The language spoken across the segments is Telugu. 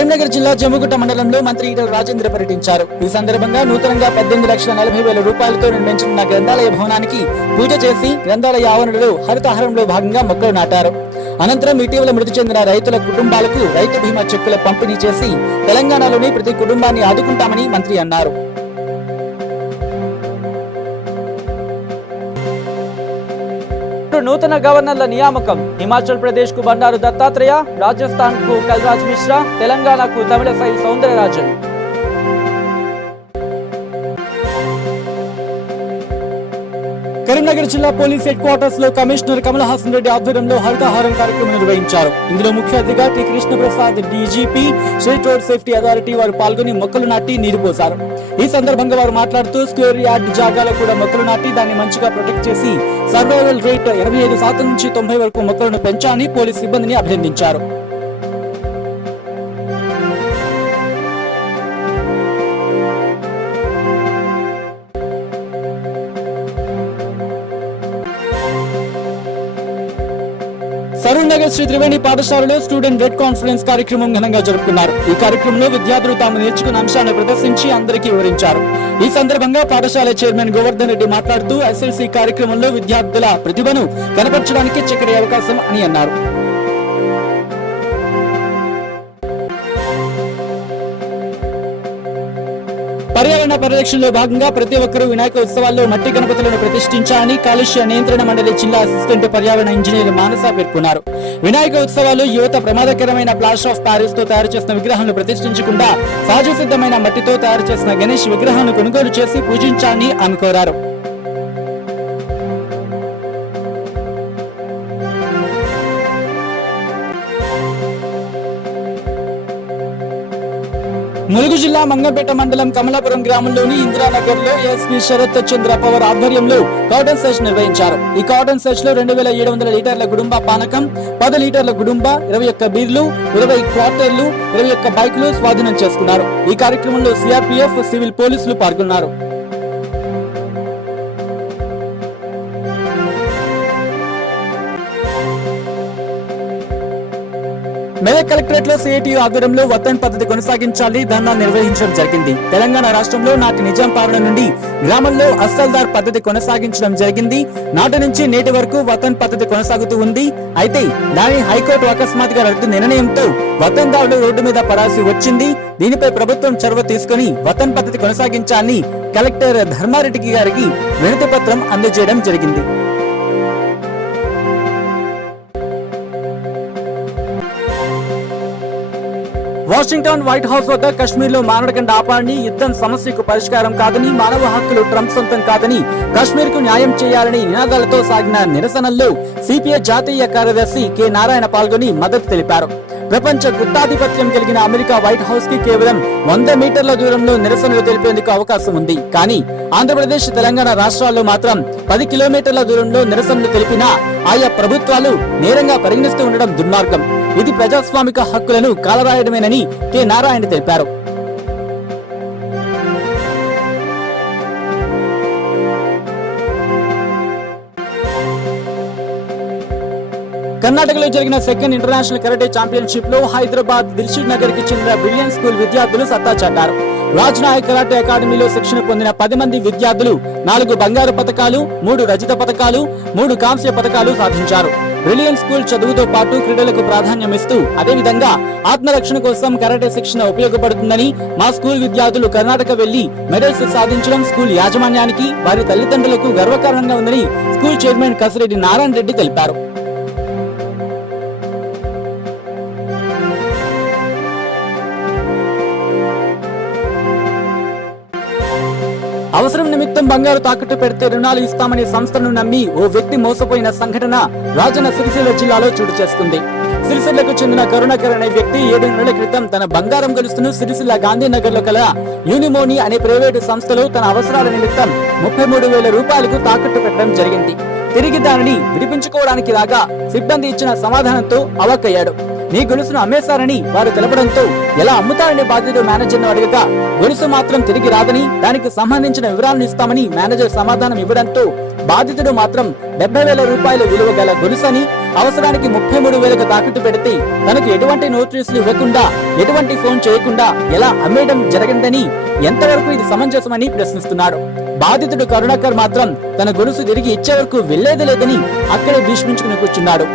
కరీంనగర్ జిల్లా జమ్మిగుట్ట మండలంలో మంత్రి ఈటెల రాజేందర్ పర్యటించారు. ఈ సందర్భంగా నూతనంగా 18,40,000 రూపాయలతో నిర్మించనున్న గ్రంథాలయ భవనానికి పూజ చేసి గ్రంథాలయ ఆవరణలో హరితహారంలో భాగంగా మొక్కలు నాటారు. అనంతరం ఇటీవల మృతి చెందిన రైతుల కుటుంబాలకు రైతు బీమా చెక్కుల పంపిణీ చేసి తెలంగాణలోని ప్రతి కుటుంబాన్ని ఆదుకుంటామని మంత్రి అన్నారు. నూతన గవర్నర్ల నియామకం. హిమాచల్ ప్రదేశ్ కు బండారు దత్తాత్రేయ, రాజస్థాన్ కు కల్రాజ్ మిశ్రా, తెలంగాణకు తమిళసై సౌందరరాజన్. కరీంనగర్ జిల్లా పోలీస్ హెడ్ క్వార్టర్స్ లో కమిషనర్ కమల్ హాసన్ రెడ్డి ఆధ్వర్యంలో హరితహారం కార్యక్రమం నిర్వహించారు. ఇందులో ముఖ్య అతిథిగా T Krishnaprasad, DGP, state road safety authority వారు పాల్గొని మొక్కలు నాటి నీరు పోశారు. ఈ సందర్భంగా వారు మాట్లాడుతూ స్క్వేర్ యార్డ్ జాగాలో కూడా మొక్కలు నాటి దాన్ని మంచిగా ప్రొటెక్ట్ చేసి సర్వైవల్ రేట్ 85% నుంచి 90 వరకు మొక్కలను పెంచాలని పోలీస్ సిబ్బందిని అభినందించారు. సరూర్నగర్ శ్రీ త్రివేణి పాఠశాలలో స్టూడెంట్ రెడ్ కాన్ఫరెన్స్ కార్యక్రమం ఘనంగా జరుపుకున్నారు. ఈ కార్యక్రమంలో విద్యార్థులు తాము నేర్చుకున్న అంశాన్ని ప్రదర్శించి అందరికీ వివరించారు. ఈ సందర్భంగా పాఠశాల చైర్మన్ గోవర్ధన్ రెడ్డి మాట్లాడుతూ ఎస్ఎల్సీ కార్యక్రమంలో విద్యార్థుల ప్రతిభను కనపరచడానికి చక్కటి అవకాశం అని అన్నారు. పర్యావరణ పరిరక్షణలో భాగంగా ప్రతి ఒక్కరూ వినాయక ఉత్సవాల్లో మట్టి గణపతులను ప్రతిష్ఠించాలని కాలుష్య నియంత్రణ మండలి జిల్లా అసిస్టెంట్ పర్యావరణ ఇంజనీర్ మానస పేర్కొన్నారు. వినాయక ఉత్సవాలు యువత ప్రమాదకరమైన ప్లాస్టర్ ఆఫ్ ప్యారిస్ తో తయారు చేసిన విగ్రహాలను ప్రతిష్ఠించకుండా సహజ సిద్ధమైన మట్టితో తయారు చేసిన గణేష్ విగ్రహాలను కొనుగోలు చేసి పూజించాలని ఆమె కోరారు. ములుగు జిల్లా మంగంపేట మండలం కమలాపురం గ్రామంలోని ఇందిరానగర్ లో ఎస్పీ శరత్ చంద్ర పవర్ ఆధ్వర్యంలో కాటన్ సెర్చ్ నిర్వహించారు. ఈ కాటన్ సెర్చ్ లో 2700 లీటర్ల గుడుంబా పానకం, 10 లీటర్ల గుడుంబా, 21 బీర్లు, 20 క్వార్టర్లు, 21 బైకులు స్వాధీనం చేసుకున్నారు. ఈ కార్యక్రమంలో సిఆర్పీఎఫ్, సివిల్ పోలీసులు పాల్గొన్నారు. మెదక్ కలెక్టరేట్ లో సిఐటియు ఆధ్వర్యంలో వతన్ పద్ధతి కొనసాగించాలి ధర్నా నిర్వహించడం జరిగింది. తెలంగాణ రాష్ట్రంలో నాటి నిజాం పాలన నుండి గ్రామంలో అస్సల్దార్ పద్ధతి కొనసాగించడం జరిగింది. నాటి నుంచి నేటి వరకు వతన్ పద్ధతి కొనసాగుతూ ఉంది. అయితే దాని హైకోర్టు అకస్మాత్తుగా రద్దు నిర్ణయంతో వతన్దారులు రోడ్డు మీద పడాల్సి వచ్చింది. దీనిపై ప్రభుత్వం చొరవ తీసుకుని వతన్ పద్ధతి కొనసాగించాలని కలెక్టర్ ధర్మారెడ్డి గారికి వినతి పత్రం అందజేయడం జరిగింది. వాషింగ్టన్ వైట్ హౌస్ వద్ద కశ్మీర్ లో మానవకండ ఆపాలని, యుద్ధం సమస్యకు పరిష్కారం కాదని, మానవ హక్కులు ట్రంప్ సొంతం కాదని, కశ్మీర్ కు న్యాయం చేయాలని నినాదాలతో సాగిన నిరసనల్లో సిపిఐ జాతీయ కార్యదర్శి కె నారాయణ పాల్గొని మద్దతు తెలిపారు. ప్రపంచ గుత్తాధిపత్యం కలిగిన అమెరికా వైట్ హౌస్ కి కేవలం 100 మీటర్ల దూరంలో నిరసనలు తెలిపేందుకు అవకాశం ఉంది. కానీ ఆంధ్రప్రదేశ్, తెలంగాణ రాష్ట్రాల్లో మాత్రం 10 కిలోమీటర్ల దూరంలో నిరసనలు తెలిపినా ఆయా ప్రభుత్వాలు నేరంగా పరిగణిస్తూ ఉండడం దుర్మార్గం. ఇది ప్రజాస్వామిక హక్కులను కాలరాయడమేనని కె నారాయణ తెలిపారు. కర్ణాటకలో జరిగిన సెకండ్ ఇంటర్నేషనల్ కరాటే ఛాంపియన్షిప్ లో హైదరాబాద్ దిల్షుక్ నగర్ కి చెందిన బ్రిలియన్ స్కూల్ విద్యార్థులు సత్తా చాటారు. రాజ్ నాయక్ కరాటే అకాడమీలో శిక్షణ పొందిన 10 మంది విద్యార్థులు 4 బంగారు పతకాలు, 3 రజత పతకాలు, 3 కాంస్య పతకాలు సాధించారు. బ్రిలియన్ స్కూల్ చదువుతో పాటు క్రీడలకు ప్రాధాన్యం ఇస్తూ అదేవిధంగా ఆత్మరక్షణ కోసం కరాటే శిక్షణ ఉపయోగపడుతుందని మా స్కూల్ విద్యార్థులు కర్ణాటక వెళ్లి మెడల్స్ సాధించడం స్కూల్ యాజమాన్యానికి, వారి తల్లిదండ్రులకు గర్వకారణంగా ఉందని స్కూల్ చైర్మన్ కసిరెడ్డి నారాయణ రెడ్డి తెలిపారు. అవసరం నిమిత్తం బంగారు తాకట్టు పెడితే రుణాలు ఇస్తామని సంస్థను నమ్మి ఓ వ్యక్తి మోసపోయిన సంఘటన రాజన్న సిరిసిల్ల జిల్లాలో చోటు చేసుకుంది. సిరిసిల్లకు చెందిన కరుణాకర్ అనే వ్యక్తి 7 నెలల క్రితం తన బంగారం గొలుసును సిరిసిల్ల గాంధీనగర్ లో కల యూనిమోని అనే ప్రైవేటు సంస్థలో తన అవసరాల నిమిత్తం 33,000 రూపాయలకు తాకట్టు పెట్టడం జరిగింది. తిరిగి దానిని విడిపించుకోవడానికి రాగా సిబ్బంది ఇచ్చిన సమాధానంతో అవాక్కయ్యాడు. నీ గొలుసును అమ్మేశారని వారు తెలపడంతో ఎలా అమ్ముతారని బాధ్యుడు మేనేజర్ ను అడగగా గొలుసు మాత్రం తిరిగి రాదని, దానికి సంబంధించిన వివరాలను ఇస్తామని మేనేజర్ సమాధానం ఇవ్వడంతో బాధితుడు మాత్రం 70,000 రూపాయల విలువ గల గొలుసని, అవసరానికి 33,000కు తాకట్టు పెడితే తనకు ఎటువంటి నోటీసులు ఇవ్వకుండా, ఎటువంటి ఫోన్ చేయకుండా ఎలా అమ్మేయడం జరిగిందని, ఎంతవరకు ఇది సమంజసమని ప్రశ్నిస్తున్నాడు. బాధితుడు కరుణాకర్ మాత్రం తన గొలుసు తిరిగి ఇచ్చే వరకు వెళ్లేది లేదని అక్కడే భీష్మించుకుని కూర్చున్నాడు.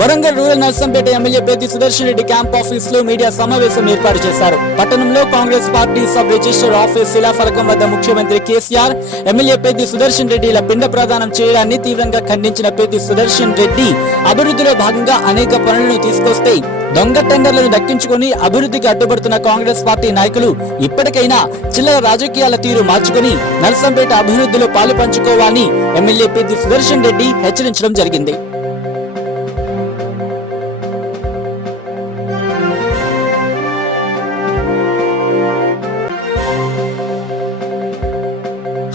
Warangal rural Narsampet MLA Perthi Sudarshan Reddy camp office లో మీడియా సమావేశం ఏర్పాటు చేశారు. పట్టణంలో Congress party sub register office శిలాఫలకం వద్ద ముఖ్యమంత్రి కేసీఆర్, ఎమ్మెల్యే పేర్తి సుదర్శన్ రెడ్డిల పిండ ప్రదానం చేయడాన్ని తీవ్రంగా ఖండించిన పేర్తి సుదర్శన్ రెడ్డి, అభివృద్ధిలో భాగంగా అనేక పనులను తీసుకొస్తే దొంగ టెండర్లను దక్కించుకుని అభివృద్ధికి అడ్డుపడుతున్న కాంగ్రెస్ పార్టీ నాయకులు ఇప్పటికైనా చిల్లర రాజకీయాల తీరు మార్చుకుని నర్సంపేట అభివృద్ధిలో పాలు పంచుకోవాలని ఎమ్మెల్యే పేర్తి సుదర్శన్ రెడ్డి హెచ్చరించడం జరిగింది.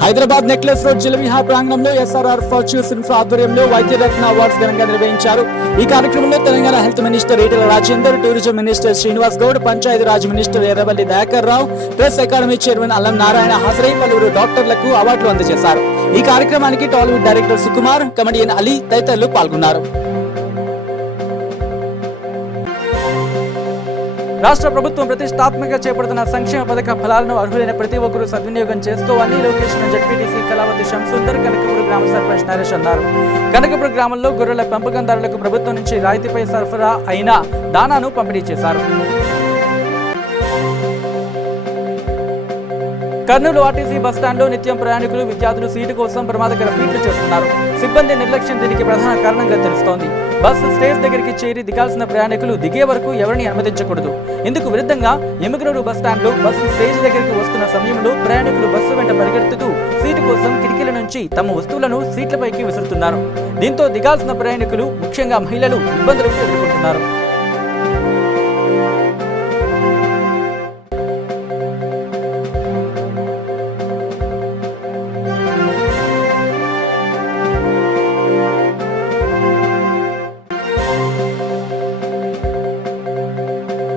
హైదరాబాద్ నెక్లెస్ రోడ్ జిలవిహార్ ప్రాంగణంలో ఎస్ఆర్ఆర్ ఫార్చ్యూన్స్ ఇన్ఫ్రా ఆధ్వర్యంలో వైద్య రత్న అవార్డ్స్ ఘనంగా నిర్వహించారు. ఈ కార్యక్రమంలో Telangana health minister Etela Rajender, tourism minister Srinivas Goud, Panchayati Raj minister Errabelli Dayakar Rao, press academy chairman Allam Narayana హాజరై పలువురు డాక్టర్లకు అవార్డులు అందజేశారు. ఈ కార్యక్రమానికి Tollywood director Sukumar, comedian Ali తదితరులు పాల్గొన్నారు. రాష్ట్ర ప్రభుత్వం ప్రతిష్టాత్మకంగా చేపడుతున్న సంక్షేమ పథక ఫలాలను అర్హులైన ప్రతి ఒక్కరూ సద్వినియోగం చేసుకోవాలని లోకేష్ జడ్పీటీసీ కళావతి శ్యాంసుందర్ కనకపూర్ గ్రామ సర్పంచ్ నరేష్ అన్నారు. కనకపూర్ గ్రామంలో గొర్రెల పెంపకందారులకు ప్రభుత్వం నుంచి రాయితీపై సరఫరా అయిన దానాను పంపిణీ చేశారు. కర్నూలు ఆర్టీసీ బస్టాండ్లో నిత్యం ప్రయాణికులు, విద్యార్థులు సీటు కోసం ప్రమాదకర ఫీట్లు చేస్తున్నారు. సిబ్బంది నిర్లక్ష్యం దీనికి ప్రధాన కారణంగా తెలుస్తోంది. బస్సు స్టేజ్ దగ్గరికి చేరి దిగాల్సిన ప్రయాణికులు దిగే వరకు ఎవరిని అనుమతించకూడదు. ఇందుకు విరుద్ధంగా ఎమ్మిగనూరు బస్టాండ్లో బస్సు స్టేజ్ దగ్గరికి వస్తున్న సమయంలో ప్రయాణికులు బస్సు వెంట పరిగెత్తుతూ సీటు కోసం కిటికీల నుంచి తమ వస్తువులను సీట్లపైకి విసురుతున్నారు. దీంతో దిగాల్సిన ప్రయాణికులు, ముఖ్యంగా మహిళలు ఇబ్బందులకు ఎదుర్కొంటున్నారు.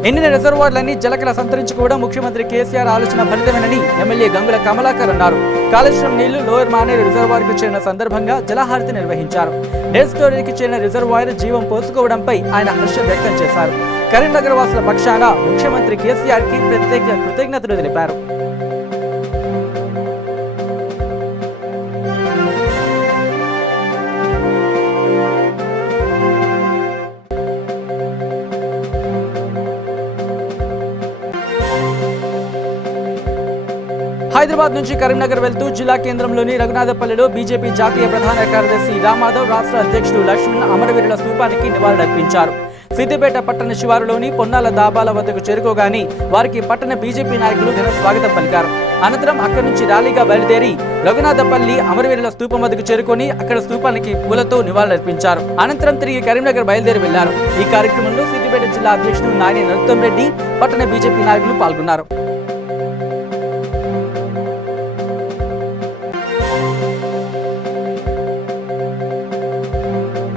ఎన్నిన రిజర్వాయర్లన్నీ జలకల సంతరించుకోవడం ముఖ్యమంత్రి కేసీఆర్ ఆలోచన ఫలితమేనని ఎమ్మెల్యే గంగుల కమలాకర్ అన్నారు. కాళేశ్వరం నీళ్లు లోయర్ మానేరు రిజర్వాయర్కు చేరిన సందర్భంగా జలహారతి నిర్వహించారు. డెడ్ స్టోరేజ్కి చేరిన రిజర్వాయర్ జీవం పోసుకోవడంపై ఆయన హర్షం వ్యక్తం చేశారు. కరీంనగర్ వాసుల పక్షాన ముఖ్యమంత్రి కేసీఆర్ కి ప్రత్యేక కృతజ్ఞతలు తెలిపారు. హైదరాబాద్ నుంచి కరీంనగర్ వెళ్తూ జిల్లా కేంద్రంలోని రఘునాథపల్లిలో బీజేపీ జాతీయ ప్రధాన కార్యదర్శి రామాధవ్, రాష్ట్ర అధ్యక్షుడు లక్ష్మణ్ అమరవీరుల స్తూపానికి నివాళులర్పించారు. సిద్దిపేట పట్టణ శివారులోని పొన్నాల దాబాల వద్దకు చేరుకోగాని వారికి పట్టణ బీజేపీ నాయకులు ఘన స్వాగతం పలికారు. అనంతరం అక్కడి నుంచి ర్యాలీగా బయలుదేరి రఘునాథపల్లి అమరవీరుల స్తూపం వద్దకు చేరుకొని అక్కడ స్తూపానికి పూలతో నివాళులర్పించారు. అనంతరం తిరిగి కరీంనగర్ బయలుదేరి వెళ్లారు. ఈ కార్యక్రమంలో సిద్దిపేట జిల్లా అధ్యక్షుడు నాయని నరోత్తం రెడ్డి, పట్టణ బీజేపీ నాయకులు పాల్గొన్నారు.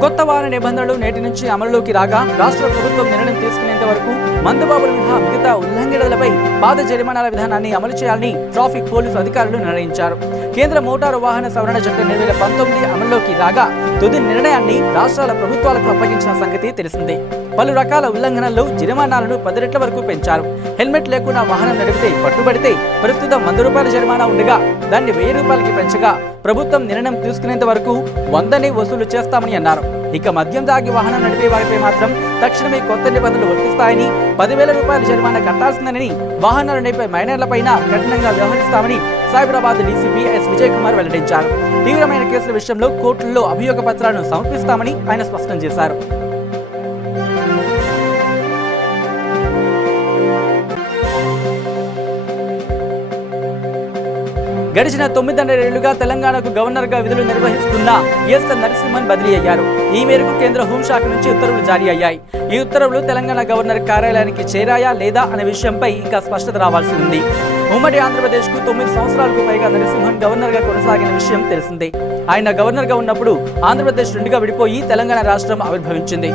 కొత్త వాహన నిబంధనలు నేటి నుంచి అమలులోకి రాగా రాష్ట్ర ప్రభుత్వం నిర్ణయం తీసుకునేంత వరకు మందుబాబుల మినహా మిగతా ఉల్లంఘనలపై పాత జరిమానాల విధానాన్ని అమలు చేయాలని ట్రాఫిక్ పోలీసు అధికారులు నిర్ణయించారు. కేంద్ర మోటారు వాహన సవరణ చట్టం 2019 అమల్లోకి రాగా తుది నిర్ణయాన్ని రాష్ట్రాల ప్రభుత్వాలకు అప్పగించిన సంగతి తెలిసిందే. పలు రకాల ఉల్లంఘనల్లో జరిమానాలను 10 రెట్ల వరకు పెంచారు. హెల్మెట్ లేకుండా వాహనం నడిపితే పట్టుబడితే ప్రస్తుతం 100 రూపాయల జరిమానా ఉండగా దాన్ని 1000 రూపాయలకి పెంచగా ప్రభుత్వం నిర్ణయం తీసుకునేంత వరకు 100ని వసూలు చేస్తామని అన్నారు. ఇక మద్యం దాగి వాహనం నడిపే వారిపై మాత్రం తక్షణమే కొత్త నిబంధనలు వర్తిస్తాయని, 10,000 రూపాయల జరిమానా కట్టాల్సిందని, వాహనాలు నడిపే మైనర్లపైన కఠినంగా వ్యవహరిస్తామని సైబరాబాద్ డీసీపీ ఎస్ విజయ్ కుమార్ వెల్లడించారు. తీవ్రమైన కేసుల విషయంలో కోర్టుల్లో అభియోగ పత్రాలను సమర్పిస్తామని ఆయన స్పష్టం చేశారు. గడిచిన 9.5 ఏళ్లుగా తెలంగాణకు గవర్నర్గా విధులు నిర్వహిస్తున్న ఎస్ నరసింహన్ బదిలీ అయ్యారు. ఈ మేరకు కేంద్ర హోంశాఖ నుంచి ఉత్తర్వులు జారీ అయ్యాయి. ఈ ఉత్తర్వులు తెలంగాణ గవర్నర్ కార్యాలయానికి చేరాయా లేదా అనే విషయంపై ఇంకా స్పష్టత రావాల్సి ఉంది. ఉమ్మడి ఆంధ్రప్రదేశ్ కు 9 సంవత్సరాలకు పైగా నరసింహన్ గవర్నర్ గా కొనసాగిన విషయం తెలిసిందే. ఆయన గవర్నర్ గా ఉన్నప్పుడు ఆంధ్రప్రదేశ్ 2గా విడిపోయి తెలంగాణ రాష్ట్రం ఆవిర్భవించింది.